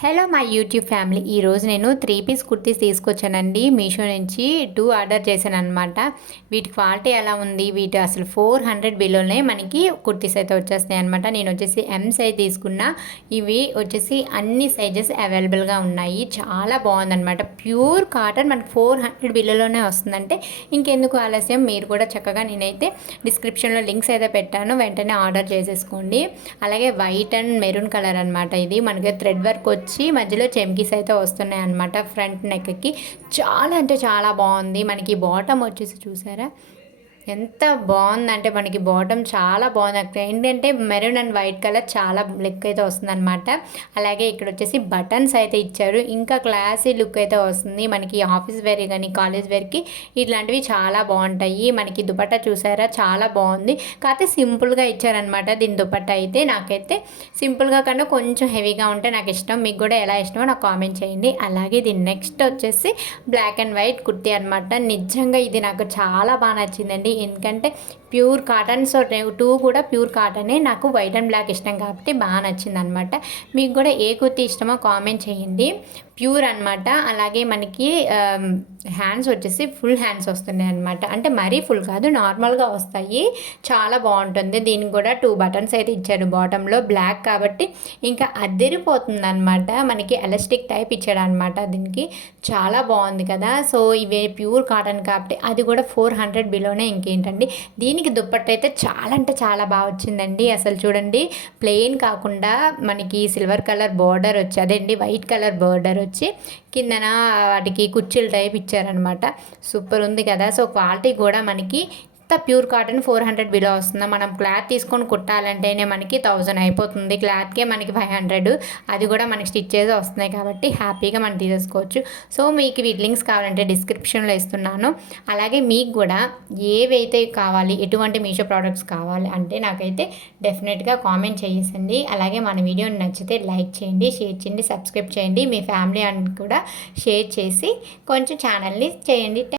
Hello my YouTube family. ఈరోజు నేను 3 piece kurtis తీసుకొచ్చానండి. మీషో నుంచి 2 ఆర్డర్ చేశాను అనమాట. వీటి క్వాలిటీ ఎలా ఉంది, వీటి అసలు 400 బిలోనే మనకి కుర్తీస్ అయితే వచ్చేస్తాయి అనమాట. నేను వచ్చేసి ఎం సైజ్ తీసుకున్నా. ఇవి వచ్చేసి అన్ని సైజెస్ అవైలబుల్గా ఉన్నాయి. చాలా బాగుందనమాట. ప్యూర్ కాటన్ మనకి 400 బిలోలోనే వస్తుందంటే ఇంకెందుకు ఆలస్యం, మీరు కూడా చక్కగా నేనైతే డిస్క్రిప్షన్లో లింక్స్ అయితే పెట్టాను, వెంటనే ఆర్డర్ చేసేసుకోండి. అలాగే వైట్ అండ్ మెరూన్ కలర్ అనమాట. ఇది మనకి థ్రెడ్ వర్క్ వచ్చి మధ్యలో చెమ్కీస్ అయితే వస్తున్నాయి అనమాట. ఫ్రంట్ నెక్కి చాలా అంటే చాలా బాగుంది. మనకి బాటమ్ వచ్చేసి చూసారా ఎంత బాగుందంటే, మనకి బాటమ్ చాలా బాగుంది. అక్కడ ఏంటంటే మెరూన్ అండ్ వైట్ కలర్ చాలా లుక్ అయితే వస్తుందన్నమాట. అలాగే ఇక్కడ వచ్చేసి బటన్స్ అయితే ఇచ్చారు. ఇంకా క్లాసీ లుక్ అయితే వస్తుంది. మనకి ఆఫీస్ వేర్ కానీ కాలేజ్ వేర్కి ఇట్లాంటివి చాలా బాగుంటాయి. మనకి దుపట్టా చూసారా చాలా బాగుంది. కాకపోతే సింపుల్గా ఇచ్చారనమాట. దీని దుపట్టా అయితే నాకైతే సింపుల్గా కన్నా కొంచెం హెవీగా ఉంటే నాకు ఇష్టం. మీకు కూడా ఎలా ఇష్టమో నాకు కామెంట్ చేయండి. అలాగే దీని నెక్స్ట్ వచ్చేసి బ్లాక్ అండ్ వైట్ కుర్తీ అనమాట. నిజంగా ఇది నాకు చాలా బాగా నచ్చిందండి. ఎందుకంటే ప్యూర్ కాటన్, సో 2 కూడా ప్యూర్ కాటనే. నాకు వైట్ అండ్ బ్లాక్ ఇష్టం కాబట్టి బాగా నచ్చింది అనమాట. మీకు కూడా ఏ కుర్తి ఇష్టమో కామెంట్ చేయండి. ప్యూర్ అనమాట. అలాగే మనకి హ్యాండ్స్ వచ్చేసి ఫుల్ హ్యాండ్స్ వస్తున్నాయి అనమాట. అంటే మరీ ఫుల్ కాదు, నార్మల్గా వస్తాయి. చాలా బాగుంటుంది. దీనికి కూడా 2 బటన్స్ అయితే ఇచ్చారు బాటంలో. బ్లాక్ కాబట్టి ఇంకా అదిరిపోతుంది అనమాట. మనకి ఎలాస్టిక్ టైప్ ఇచ్చాడు అనమాట. దీనికి చాలా బాగుంది కదా. సో ఇవే ప్యూర్ కాటన్ కాబట్టి అది కూడా 400 బిలోనే. ఇంకేంటండి, దీనికి దుప్పట్ట అయితే చాలా అంటే చాలా బాగా వచ్చిందండి. అసలు చూడండి, ప్లెయిన్ కాకుండా మనకి సిల్వర్ కలర్ బార్డర్ వచ్చి, అదేండి వైట్ కలర్ బార్డర్ వచ్చి కిందన వాటికి కుర్చీలు టైప్ ఇచ్చారనమాట. సూపర్ ఉంది కదా. సో క్వాలిటీ కూడా మనకి ప్యూర్ కాటన్ 400 బిలో వస్తుంది. మనం క్లాత్ తీసుకొని కుట్టాలంటేనే మనకి 1000 అయిపోతుంది. క్లాత్కే మనకి 500, అది కూడా మనకి స్టిచ్ చేసి వస్తున్నాయి కాబట్టి హ్యాపీగా మనం తీసేసుకోవచ్చు. సో మీకు వీటి లింక్స్ కావాలంటే డిస్క్రిప్షన్లో ఇస్తున్నాను. అలాగే మీకు కూడా ఏవైతే కావాలి, ఎటువంటి మీషో ప్రోడక్ట్స్ కావాలి అంటే నాకైతే డెఫినెట్గా కామెంట్ చేసేయండి. అలాగే మన వీడియోని నచ్చితే లైక్ చేయండి, షేర్ చేయండి, సబ్స్క్రైబ్ చేయండి. మీ ఫ్యామిలీ అని కూడా షేర్ చేసి కొంచెం ఛానల్ని చేయండి.